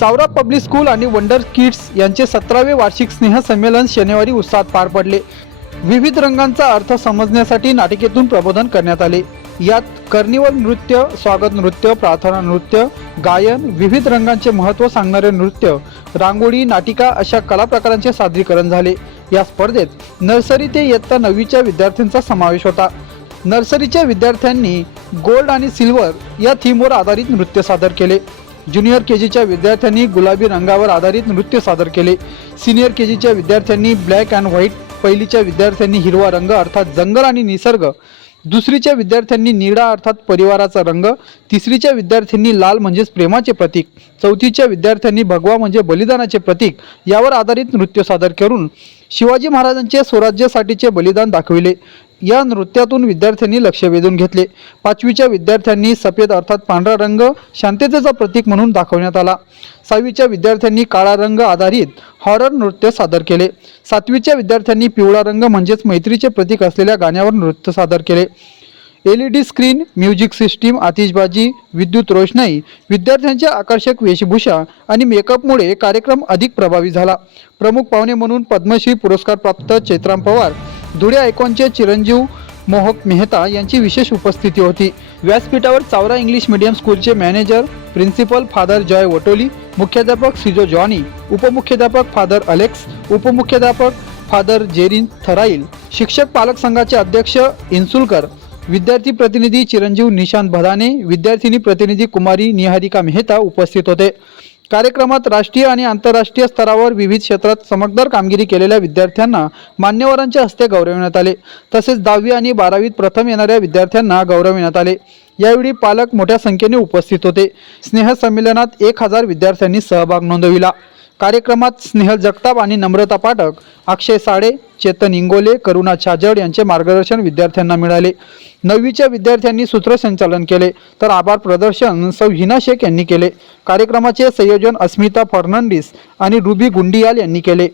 Chawra public school आणि wonder kids यांचे 17वे वार्षिक स्नेह संमेलन शनिवारी उत्साहात पार पडले। विविध रंगांचा अर्थ समजण्यासाठी नाटिकेतून प्रबोधन करण्यात आले। यात कर्निवल नृत्य, स्वागत नृत्य, प्रार्थना नृत्य, गायन, विविध रंगांचे महत्त्व सांगणारे नृत्य, रांगोळी, नाटिका अशा कला प्रकारांचे सादरीकरण झाले। या स्पर्धेत नर्सरी ते इयत्ता 9वीच्या विद्यार्थ्यांचा समावेश होता। नर्सरीच्या विद्यार्थ्यांनी गोल्ड आणि सिल्वर या थीमवर आधारित नृत्य सादर केले। ज्युनियर केजीच्या विद्यार्थ्यांनी गुलाबी रंगावर आधारित नृत्य सादर केले। सिनियर केजीच्या विद्यार्थ्यांनी ब्लॅक अँड व्हाईट, पहिलीच्या विद्यार्थ्यांनी हिरवा रंग अर्थात जंगल आणि निसर्ग, दुसरीच्या विद्यार्थ्यांनी निळा अर्थात परिवाराचा रंग, तिसरीच्या विद्यार्थ्यांनी लाल म्हणजेच प्रेमाचे प्रतीक, चौथीच्या विद्यार्थ्यांनी भगवा म्हणजे बलिदानाचे प्रतीक यावर आधारित नृत्य सादर करून शिवाजी महाराजांचे स्वराज्यासाठीचे बलिदान दाखविले। या नृत्यातून विद्यार्थ्यांनी लक्ष वेधून घेतले। पाचवीच्या विद्यार्थ्यांनी सफेद अर्थात पांढरा रंग शांततेचा प्रतीक म्हणून दाखवण्यात आला। सहावीच्या विद्यार्थ्यांनी काळा रंग आधारित हॉरर नृत्य सादर केले। सातवीच्या विद्यार्थ्यांनी पिवळा रंग म्हणजेच मैत्रीचे प्रतीक असलेल्या गाण्यावर नृत्य सादर केले। LED स्क्रीन, म्युझिक सिस्टीम, आतिषबाजी, विद्युत रोषणाई, विद्यार्थ्यांच्या आकर्षक वेशभूषा आणि मेकअपमुळे कार्यक्रम अधिक प्रभावी झाला। प्रमुख पाहुणे म्हणून पद्मश्री पुरस्कारप्राप्त चैत्राम पवार, धुळे आयकॉनचे चिरंजीव मोहक मेहता यांची विशेष उपस्थिती होती। व्यासपीठावर चावरा इंग्लिश मीडियम स्कूलचे manager principal father Joy Vatoli, मुख्याध्यापक सिजो जॉनी, उपमुख्याध्यापक फादर अलेक्स, उपमुख्याध्यापक फादर जेरिन थराईल, शिक्षक पालक संघाचे अध्यक्ष इन्सुलकर, विद्यार्थी प्रतिनिधी चिरंजीव निशांत भदाने, विद्यार्थिनी प्रतिनिधी कुमारी निहारिका मेहता उपस्थित होते। कार्यक्रमात राष्ट्रीय आणि आंतरराष्ट्रीय स्तरावर विविध क्षेत्रात चमकदार कामगिरी केलेल्या विद्यार्थ्यांना मान्यवरांच्या हस्ते गौरविण्यात आले। तसेच 10वी आणि 12वीत प्रथम येणाऱ्या विद्यार्थ्यांना गौरविण्यात आले। यावेळी पालक मोठ्या संख्येने उपस्थित होते। स्नेह संमेलनात 1000 विद्यार्थ्यांनी सहभाग नोंदविला। कार्यक्रमात स्नेहल जगताप आणि नम्रता पाठक, अक्षय साडे, चेतन इंगोले, करुणा छाजड यांचे मार्गदर्शन विद्यार्थ्यांना मिळाले। 9वीच्या विद्यार्थ्यांनी सूत्रसंचालन केले तर आभार प्रदर्शन सौ हिना शेख यांनी केले। कार्यक्रमाचे संयोजन अस्मिता फर्नांडिस आणि रुबी गुंडियाल यांनी केले।